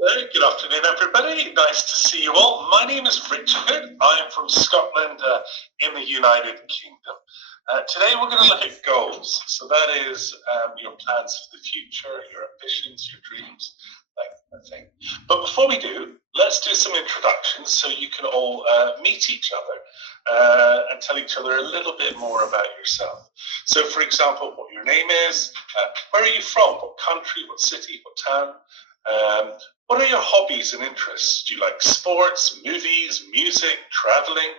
Hello, good afternoon, everybody. Nice to see you all. My name is Richard. I'm from Scotland in the United Kingdom. Today we're going to look at goals. So that is your plans for the future, your ambitions, your dreams, that kind of thing. But before we do, let's do some introductions so you can all meet each other and tell each other a little bit more about yourself. So, for example, what your name is, where are you from, what country, what city, what town? What are your hobbies and interests? Do you like sports, movies, music, traveling,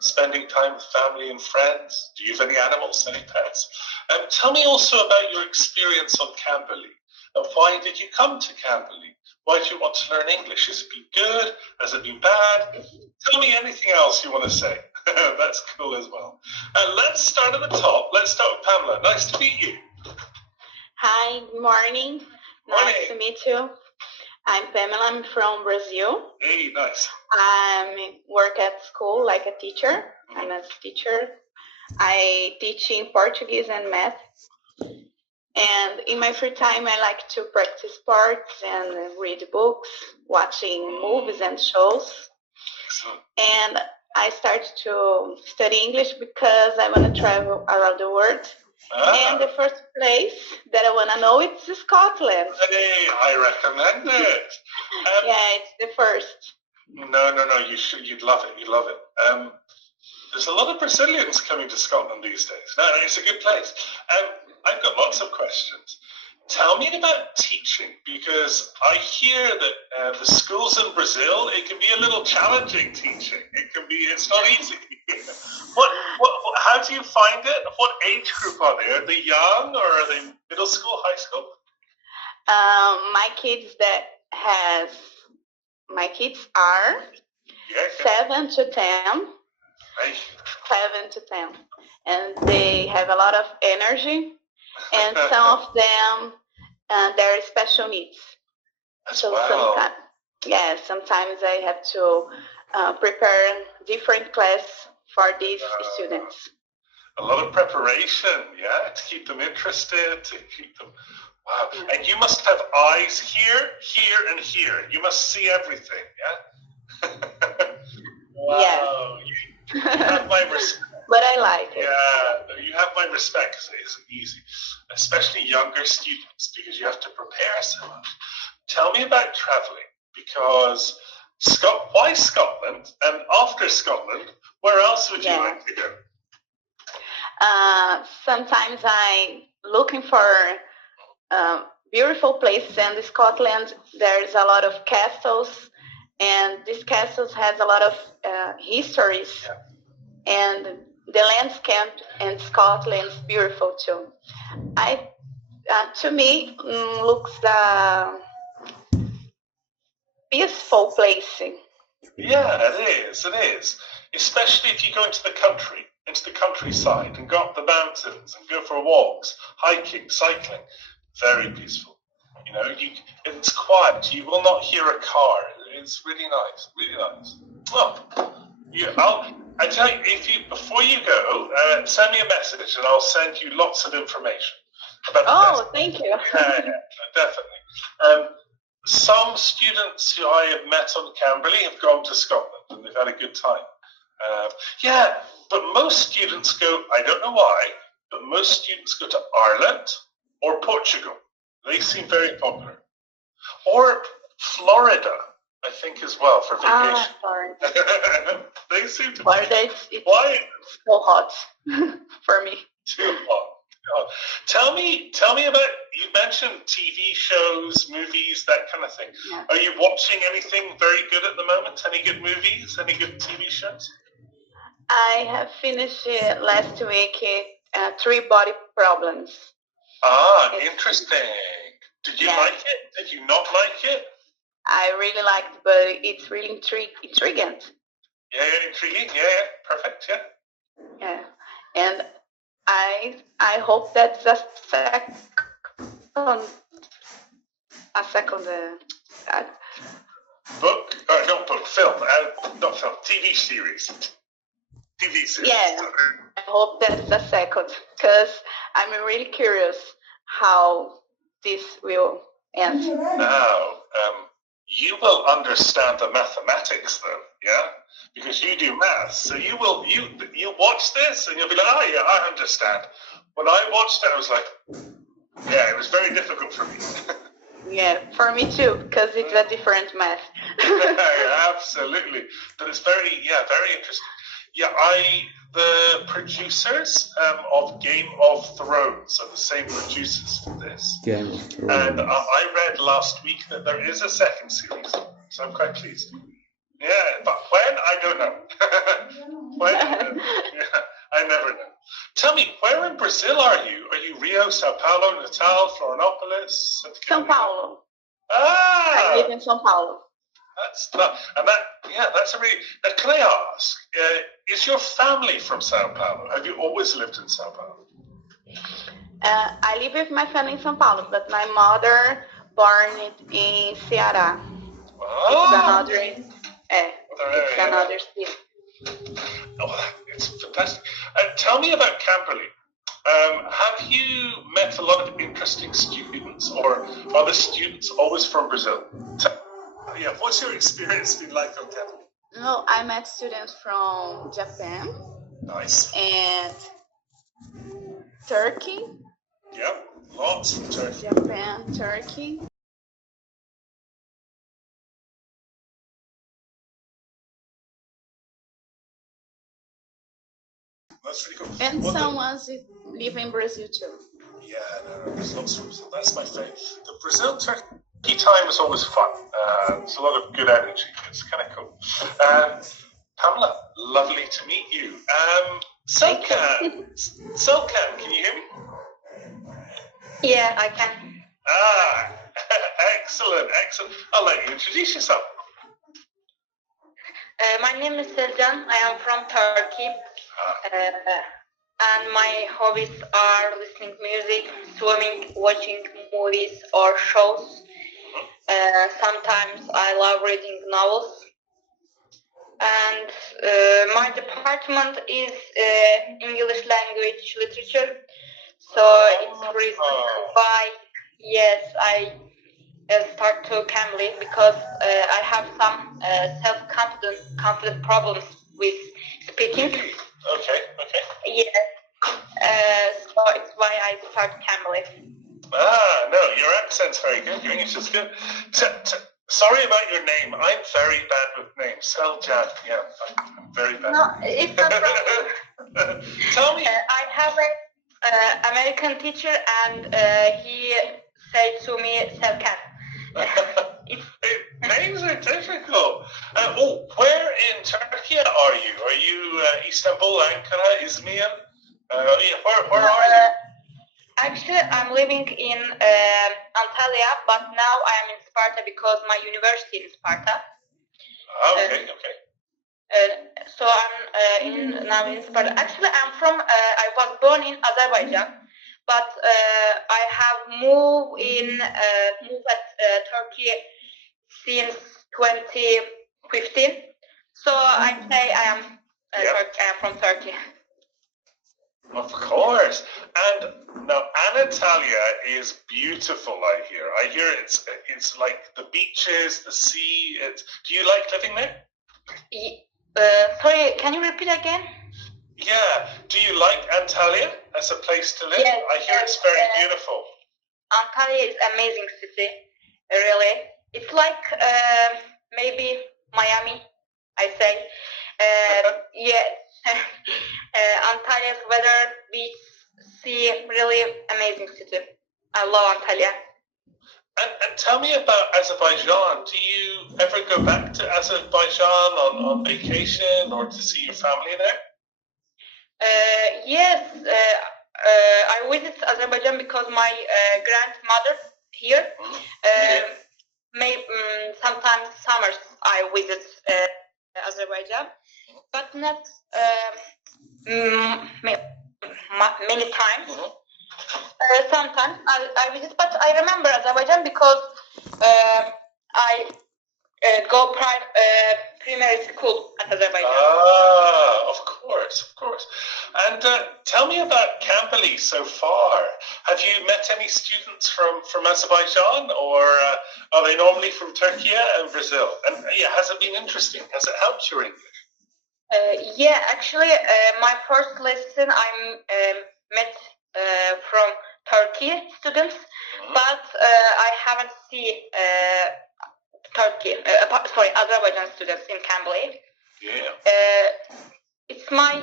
spending time with family and friends? Do you have any animals, any pets? Tell me also about your experience on Cambly. Why did you come to Cambly? Why do you want to learn English? Has it been good? Has it been bad? Tell me anything else you want to say. That's cool as well. Let's start at the top. Let's start with Pamela. Nice to meet you. Hi, good morning. Nice to meet you. I'm Pamela. I'm from Brazil. Hey, nice. I work at school like a teacher. I'm a teacher. I teach in Portuguese and math. And in my free time, I like to practice sports and read books, watching movies and shows. Excellent. And I started to study English because I want to travel around the world. And the first place that I want to know is Scotland. Hey, I recommend it. Yeah, it's the first. No, you should. You'd love it. You'd love it. There's a lot of Brazilians coming to Scotland these days. No, it's a good place. I've got lots of questions. Tell me about teaching, because I hear that the schools in Brazil, it can be a little challenging teaching. It's not easy. How do you find it? What age group are they? Are they young or are they middle school, high school? My kids are 7 to 10. Right. 7 to 10. And they have a lot of energy. And some of them, there are special needs. So wow. Sometimes I have to prepare different class for these students. A lot of preparation, to keep them interested, to keep them. Wow. Mm-hmm. And you must have eyes here, here, and here. You must see everything, yeah? Wow. Yeah. You have my respect. But I like it. Yeah, you have my respect because it isn't easy, especially younger students, because you have to prepare so much. Tell me about traveling, because why Scotland? And after Scotland, where else would you like to go? Sometimes I'm looking for beautiful places, and in Scotland there's a lot of castles, and these castles has a lot of histories, and the landscape in Scotland is beautiful too. To me, looks peaceful place. Yeah, it is. Especially if you go into the countryside, and go up the mountains and go for walks, hiking, cycling. Very peaceful. You know, it's quiet. You will not hear a car. It's really nice, really nice. I tell you, before you go, send me a message and I'll send you lots of information about thank you. Yeah, definitely. Some students who I have met on Cambly have gone to Scotland and they've had a good time. But most students go, I don't know why, but most students go to Ireland or Portugal. They seem very popular. Or Florida, I think, as well, for vacation. They seem to Florida, it's so hot for me. Too hot. Tell me about, you mentioned TV shows, movies, that kind of thing. Yeah. Are you watching anything very good at the moment? Any good movies? Any good TV shows? I have finished last week 3 Body Problems. Interesting. Did you like it? Did you not like it? I really liked it, but it's really intriguing. Yeah, intriguing. Yeah, perfect. Yeah, and I hope that's a second film, TV series. Yeah, I hope that's the second, because I'm really curious how this will end. Now, you will understand the mathematics though, yeah? Because you do maths. So you watch this and you'll be like, oh yeah, I understand. When I watched it, I was like, yeah, it was very difficult for me. Yeah, for me too, because it's a different math. Yeah, absolutely. But it's very interesting. Yeah, the producers of Game of Thrones are the same producers for this. Game of Thrones. And I read last week that there is a second series, so I'm quite pleased. Yeah, but when, I don't know. When? Yeah, I never know. Tell me, where in Brazil are you? Are you Rio, Sao Paulo, Natal, Florianopolis? São Paulo. Ah! I live in São Paulo. That's a really. Can I ask? Is your family from Sao Paulo? Have you always lived in Sao Paulo? I live with my family in São Paulo, but my mother born in Ceará. Oh. It's another city. Oh, it's fantastic. Tell me about Cambly. Have you met a lot of interesting students, or are the students always from Brazil? Yeah, what's your experience been like on Cambly? No, I met students from Japan. Nice. And Turkey. Yeah, lots from Turkey. Japan, Turkey. That's really cool. And someone live in Brazil too. Yeah, no, there's lots from Brazil. That's my favorite. The Brazil-Turkey time is always fun. It's a lot of good energy. It's kind of cool. Pamela, lovely to meet you. Selkan, can you hear me? Yeah, I can. Ah, excellent. I'll let you introduce yourself. My name is Selcan. I am from Turkey. And my hobbies are listening music, swimming, watching movies or shows. Sometimes I love reading novels. And my department is English language literature. So it's the reason why, yes, I start to Cambly, because I have some self-confident problems with speaking. Okay. Yes. So it's why I start Cambly. No, your accent's very good. Your English is good. Sorry about your name. I'm very bad with names. Selcan. Yeah, I'm very bad. No, it's not problem. Tell me. I have an American teacher, and he said to me, Selcan. Names are difficult. Where in Turkey are you? Are you Istanbul, Ankara, Izmir? Where are you? Actually, I'm living in Antalya, but now I'm in Sparta because my university is in Sparta. Okay. So I'm now in Sparta. Actually, I was born in Azerbaijan, but I have moved at Turkey since 2015. So I say I am from Turkey. Of course. And now Anatolia is beautiful, I hear. I hear it's like the beaches, the sea. Do you like living there? Sorry, can you repeat again? Yeah. Do you like Antalya as a place to live? Yes, I hear it's very beautiful. Antalya is amazing city, really. It's like maybe Miami, I say. Yeah. Antalya's weather, beach, sea, really amazing city. I love Antalya. And tell me about Azerbaijan. Do you ever go back to Azerbaijan on vacation or to see your family there? Yes, I visit Azerbaijan because my grandmother here. Sometimes summers I visit Azerbaijan, but not many times. Sometimes I visit, but I remember Azerbaijan because I go primary school at Azerbaijan. Ah, of course. And tell me about Cambly so far. Have you met any students from Azerbaijan, or are they normally from Turkey and Brazil? And has it been interesting? Has it helped your English? Yeah, actually, my first lesson I met from Turkey students, but I haven't seen Azerbaijan students in Cambly. Yeah. It's my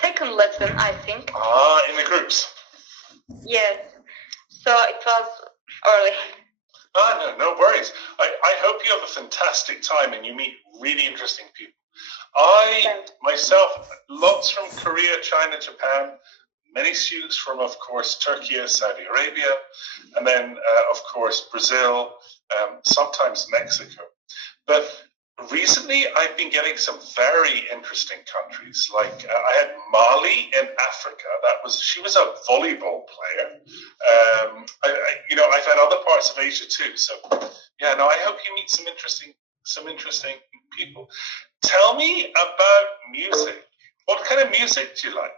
second lesson, I think. Ah, in the groups. Yes. So it was early. No worries. I hope you have a fantastic time and you meet really interesting people. I myself, lots from Korea, China, Japan, many students from, of course, Turkey, Saudi Arabia, and then, of course, Brazil, sometimes Mexico. But recently, I've been getting some very interesting countries. Like I had Mali in Africa. She was a volleyball player. I've had other parts of Asia too. So I hope you meet some interesting people. Tell me about music. What kind of music do you like?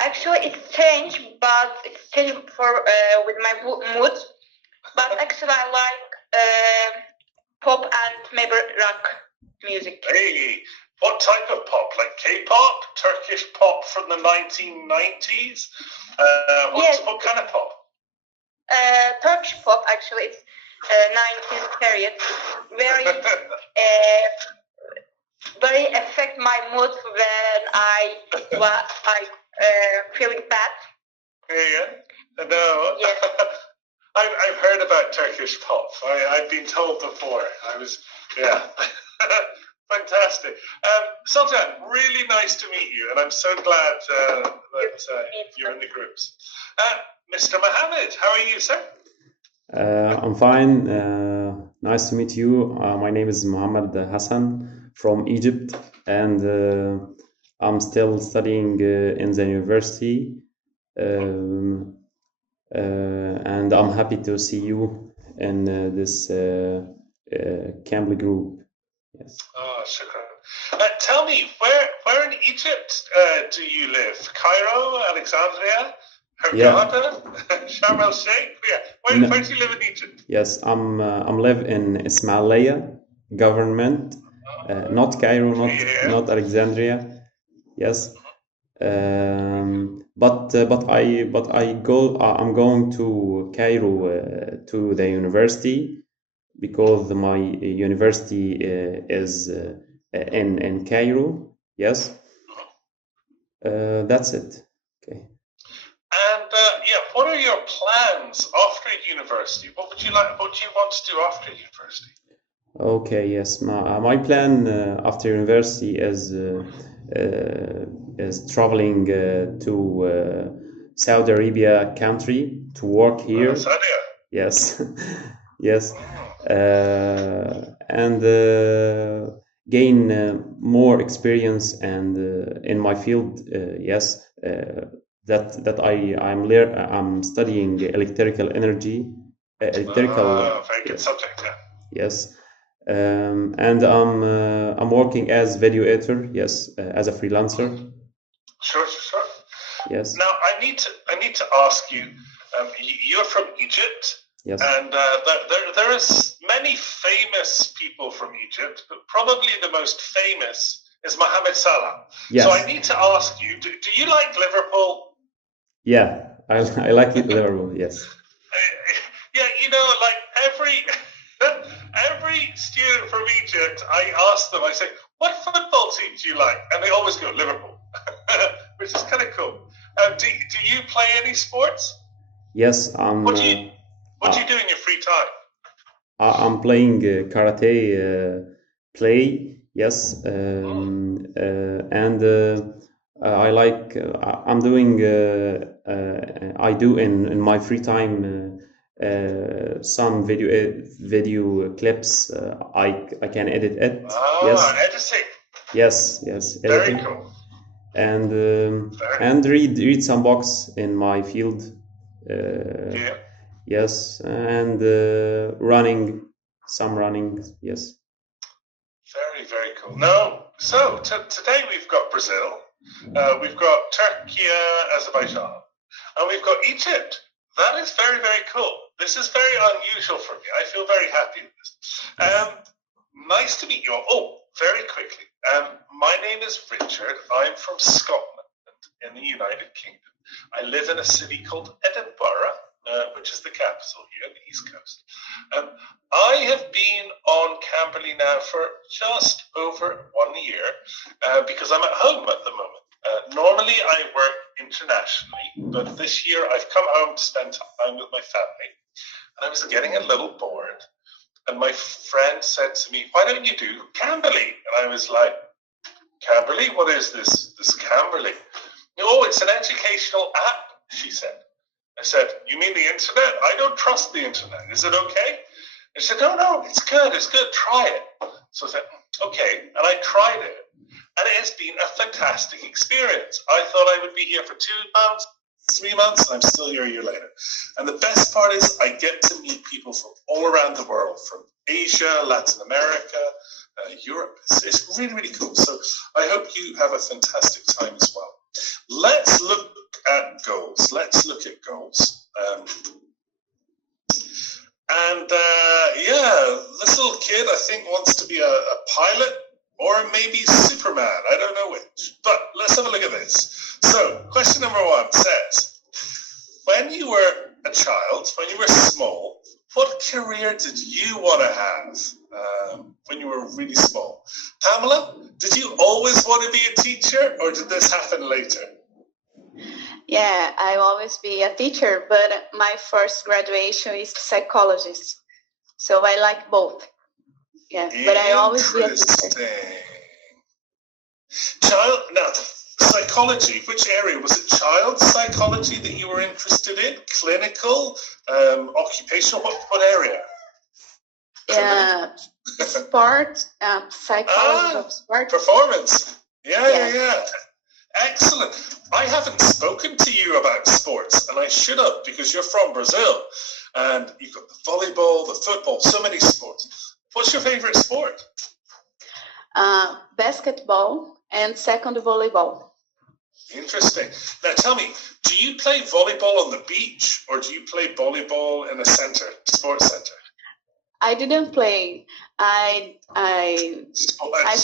Actually, it's changed, but it's changed with my mood. But actually, I like pop and maybe rock music. Hey, what type of pop? Like K-pop, Turkish pop from the 1990s? Yes. What kind of pop? Turkish pop, actually, it's 19th period. Very affect my mood when I feeling bad. Yeah. No. Yeah. I've heard about Turkish pop. I've been told before. Fantastic. Sultan, really nice to meet you, and I'm so glad that you're in the groups. Mr. Mohammed, how are you, sir? I'm fine. Nice to meet you. My name is Mohammed Hassan from Egypt, and I'm still studying in the university. And I'm happy to see you in this Cambly group. Yes. Oh, shukran. Tell me, where in Egypt do you live? Cairo, Alexandria, Hurghada, Sharm el Sheikh? Where do you live in Egypt? Yes, I'm live in Ismailia government, not Cairo, not Alexandria. Yes. But I'm going to Cairo to the university because my university is in Cairo. Yes, that's it. Okay. And what are your plans after university? What would you like? What do you want to do after university? Okay. Yes, my plan after university is traveling to Saudi Arabia country to work here. Saudi? Yes, yes, and gain more experience and in my field. Yes, I'm studying electrical energy. Very good subject. Yeah. Yes. And I'm working as video editor, yes, as a freelancer. Sure. Yes. Now I need to ask you. You're from Egypt. Yes. And there is many famous people from Egypt, but probably the most famous is Mohamed Salah. Yes. So I need to ask you: do you like Liverpool? Yeah, I like it, Liverpool. Yes. Yeah, like every student from Egypt, I ask them, I say, what football team do you like? And they always go, Liverpool, which is kind of cool. Do you play any sports? Yes. What do you do in your free time? I'm playing karate play, yes. And I like, I'm doing, I do in my free time some video clips. I can edit it. Yes. Editing. Yes, editing. Very cool. And read some books in my field. yes, and running, some running, yes. Very, very cool. No, so today we've got Brazil, we've got Turkey, Azerbaijan, and we've got Egypt. That is very, very cool. This is very unusual for me. I feel very happy with this. Nice to meet you all. Oh, very quickly. My name is Richard. I'm from Scotland in the United Kingdom. I live in a city called Edinburgh, which is the capital here on the East Coast. I have been on Cambly now for just over 1 year because I'm at home at the moment. Normally I work internationally, but this year I've come home to spend time with my family, and I was getting a little bored. And my friend said to me, "Why don't you do Cambly?" And I was like, "Cambly? What is this Cambly?" "Oh, it's an educational app," she said. I said, "You mean the internet? I don't trust the internet. Is it okay?" And she said, "No, it's good. It's good. Try it." So I said, "Okay." And I tried it. And it has been a fantastic experience. I thought I would be here for 2 months, 3 months, and I'm still here a year later. And the best part is I get to meet people from all around the world, from Asia, Latin America, Europe. It's really, really cool. So I hope you have a fantastic time as well. Let's look at goals. Let's look at goals. This little kid, I think, wants to be a pilot or maybe Superman. I don't know which. But let's have a look at this. So, question number 1 says, when you were a child, when you were small, what career did you want to have when you were really small? Pamela, did you always want to be a teacher, or did this happen later? Yeah, I will always be a teacher, but my first graduation is psychologist. So I like both. Yeah, but I always be a teacher. Now, psychology, which area? Was it child psychology that you were interested in? Clinical? Occupational? What area? Sport, psychology of sport. Performance. Yeah. Excellent. I haven't spoken to you about sports, and I should have, because you're from Brazil, and you've got the volleyball, the football, so many sports. What's your favorite sport? Basketball and second volleyball. Interesting. Now tell me, do you play volleyball on the beach, or do you play volleyball in a sports center? I didn't play. I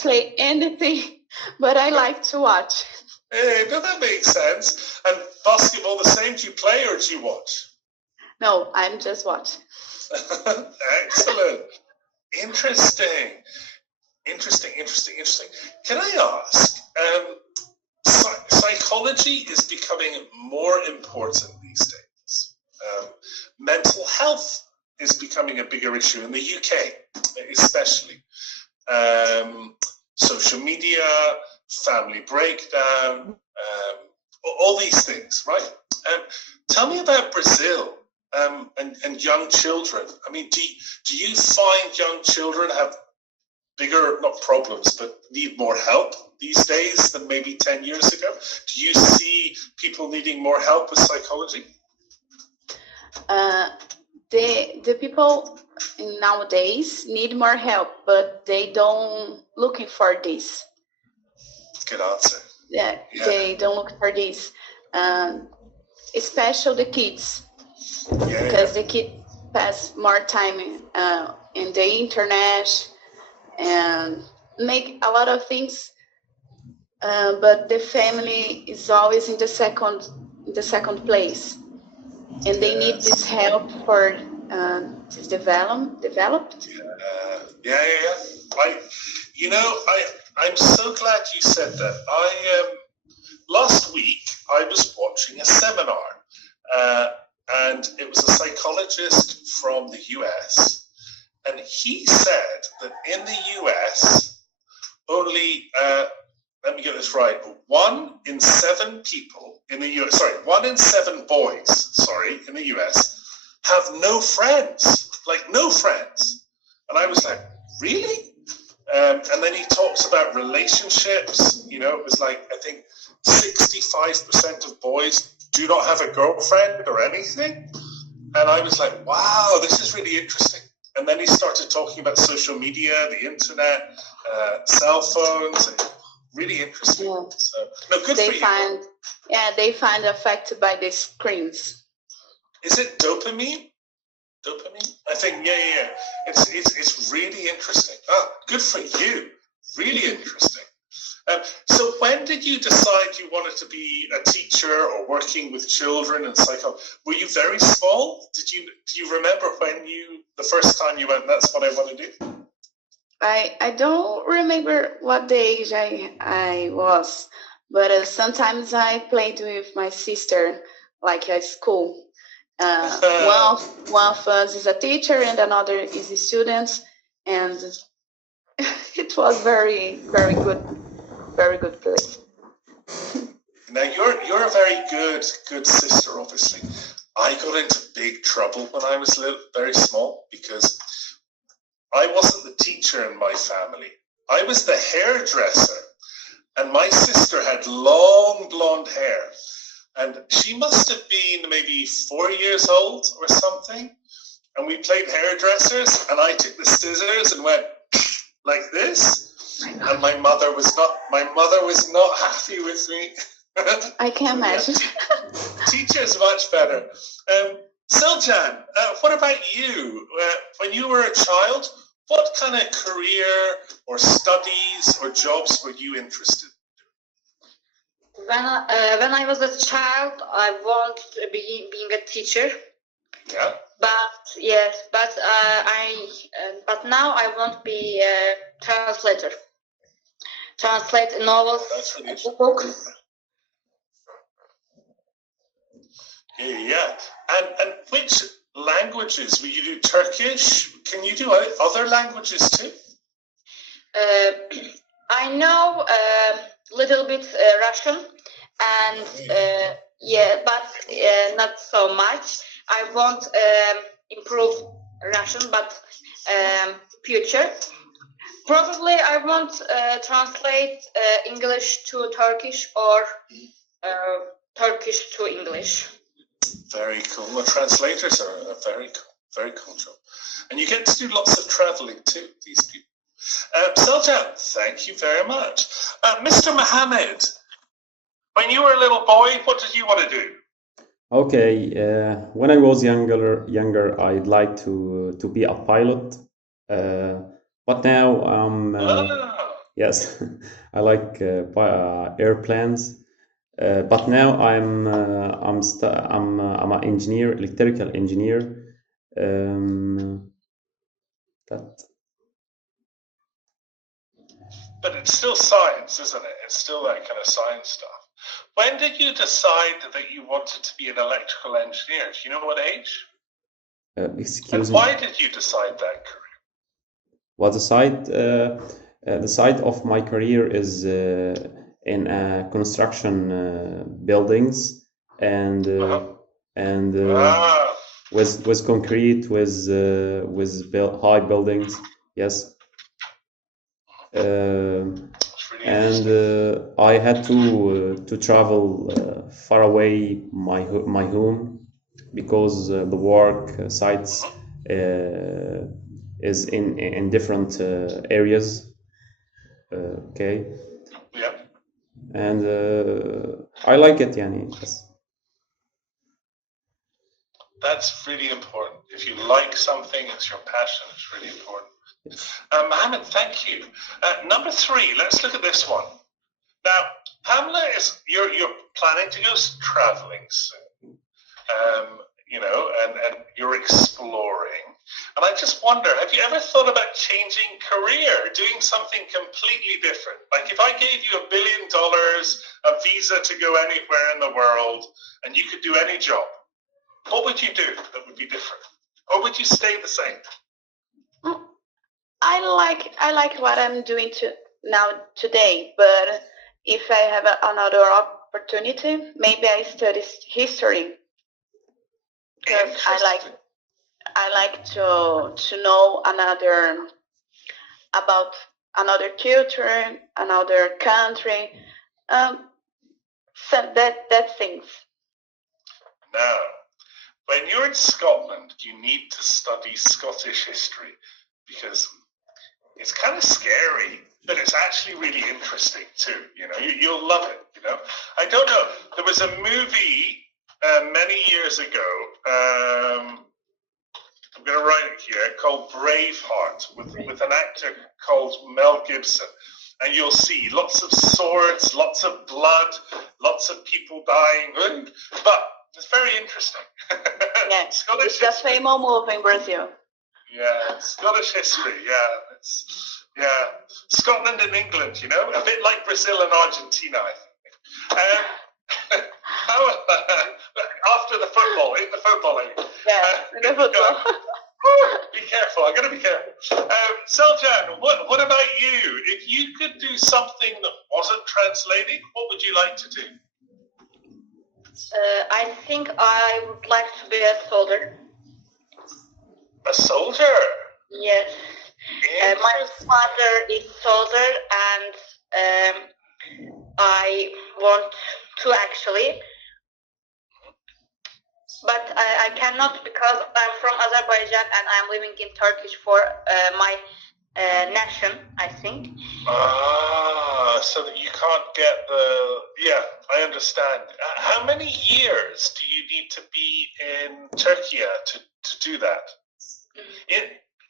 play anything, but I like to watch. Hey, no, that makes sense. And basketball the same? Do you play or do you watch? No, I'm just watching. Excellent. Interesting. Can I ask, psychology is becoming more important these days. Mental health is becoming a bigger issue in the UK, especially. Social media, family breakdown, all these things, right? Tell me about Brazil and young children. I mean, do you find young children have bigger, not problems, but need more help these days than maybe 10 years ago? Do you see people needing more help with psychology? The people nowadays need more help, but they don't looking for this. Good answer. Yeah, they don't look for this. Especially the kids, because the kids pass more time in the internet and make a lot of things, but the family is always in the second place, and they need this help for to developed. I'm so glad you said that. Last week I was watching a seminar, and it was a psychologist from the US, and he said that in the US, only, let me get this right, 1 in 7 people in the US, 1 in 7 boys, in the US, have no friends, no friends. And I was like, really? And then he talks about relationships. It was I think 65% of boys do not have a girlfriend or anything. And I was like, wow, this is really interesting. And then he started talking about social media, the internet, cell phones, and really interesting. Yeah. So, no, good for you. They find affected by the screens. Is it dopamine? Dopamine? I think, yeah. It's really interesting. Oh, good for you. Really interesting. So when did you decide you wanted to be a teacher or working with children and psychology? Were you very small? Do you remember when the first time you went, that's what I want to do? I don't remember what the age I was, but sometimes I played with my sister, like at school. One of us is a teacher and another is a student, and it was very good place. Now you're a very good sister, obviously. I got into big trouble when I was very small because I wasn't the teacher in my family. I was the hairdresser, and my sister had long blonde hair, and she must have been maybe 4 years old or something. And we played hairdressers, and I took the scissors and went like this, and my mother was not happy with me. I can imagine. Teacher's much better. Seljan, what about you? When you were a child, what kind of career or studies or jobs were you interested in? When I was a child, I wanted to be being a teacher. Yeah. But now I want to be a translator. Translate novels, books. Yeah. And which languages? Will you do Turkish? Can you do other languages too? I know a little bit Russian, and but not so much. I want improve Russian, but future. Probably I want translate English to Turkish or Turkish to English. Very cool. Well, translators are a very cool job. And you get to do lots of traveling too, these people. Seljan, thank you very much. Mr. Mohammed, when you were a little boy, what did you want to do? Okay, when I was younger, I'd like to be a pilot. But now yes, I like airplanes. But now I'm an engineer, electrical engineer. But it's still science, isn't it? It's still that kind of science stuff. When did you decide that you wanted to be an electrical engineer? Do you know what age? Excuse me. Why did you decide that career? Well, the side of my career is in construction buildings and with concrete, with high buildings. Yes. And I had to travel far away my home because the work sites is in different areas. Okay. Yeah. And I like it, Yani. Yes. That's really important. If you like something, it's your passion. It's really important. Mohammed, thank you. Number 3, let's look at this one. Now, Pamela, you're planning to go traveling soon, and you're exploring. And I just wonder, have you ever thought about changing career, doing something completely different? Like if I gave you $1 billion, a visa to go anywhere in the world, and you could do any job, what would you do that would be different? Or would you stay the same? I like what I'm doing now today, but if I have another opportunity, maybe I study history because I like to know about another culture, another country, so that things. Now, when you're in Scotland, you need to study Scottish history because it's kind of scary, but it's actually really interesting too. You'll love it. I don't know. There was a movie many years ago. I'm going to write it here, called Braveheart, with an actor called Mel Gibson. And you'll see lots of swords, lots of blood, lots of people dying. But it's very interesting. Yeah, it's the famous movie in Brazil. Yeah, Scottish history, Scotland and England, a bit like Brazil and Argentina, I think. After the football, in the football. Yeah, in the football. Be careful, I'm going to be careful. Selcan, what about you? If you could do something that wasn't translating, what would you like to do? I think I would like to be a soldier. A soldier? Yes. My father is soldier and I want to actually. But I cannot because I'm from Azerbaijan and I'm living in Turkish for my nation, I think. So that you can't get yeah, I understand. How many years do you need to be in Turkey to do that?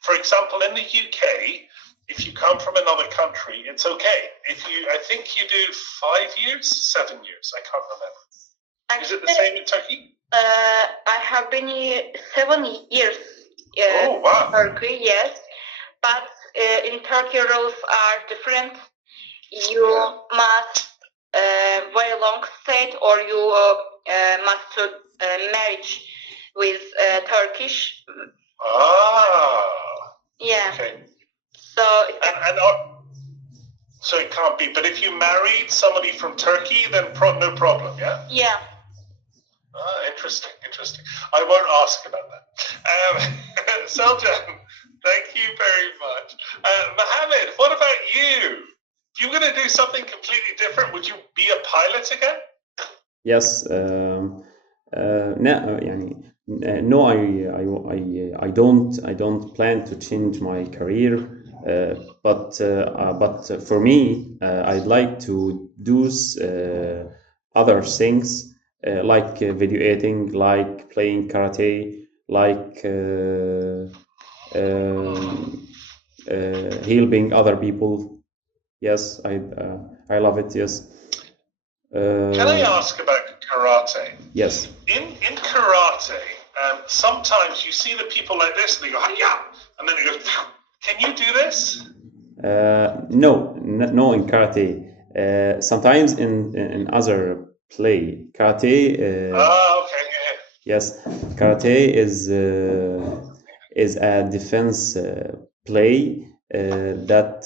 For example, in the UK, if you come from another country, it's okay. I think you do 5 years, 7 years, I can't remember. Actually, is it the same in Turkey? I have been here 7 years oh, wow. in Turkey, yes. But in Turkey, rules are different. You must very long stay or you must marriage with Turkish. Yeah. Okay. So so it can't be. But if you married somebody from Turkey, then no problem. Yeah. Yeah. Interesting. I won't ask about that. Selcan, thank you very much. Mohammed, what about you? If you were going to do something completely different, would you be a pilot again? Yes. No, I don't plan to change my career. But for me, I'd like to do other things. Like video editing, like playing karate, like helping other people. Yes, I love it. Yes. Can I ask about karate? Yes. In karate, sometimes you see the people like this, and they go hi-ya, and then it goes. Can you do this? No, in karate. Sometimes in other play karate. Okay. Yes, karate is a defense play that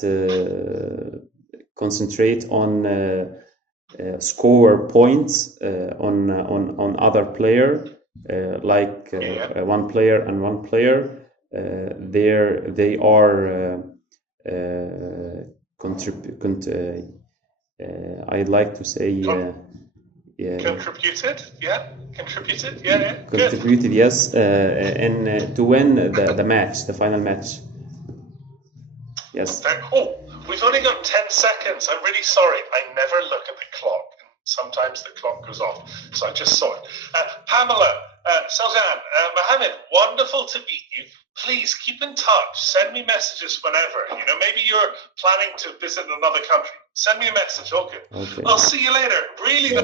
concentrate on score points on other player, like one player and one player. They are I'd like to say. Contributed, yeah. Contributed, good. Yes, and to win the match, the final match. Yes. Oh, we've only got 10 seconds. I'm really sorry. I never look at the clock. Sometimes the clock goes off, so I just saw it. Pamela, Selcan, Mohammed, wonderful to meet you. Please keep in touch. Send me messages whenever. Maybe you're planning to visit another country. Send me a message. Okay. I'll see you later. Really.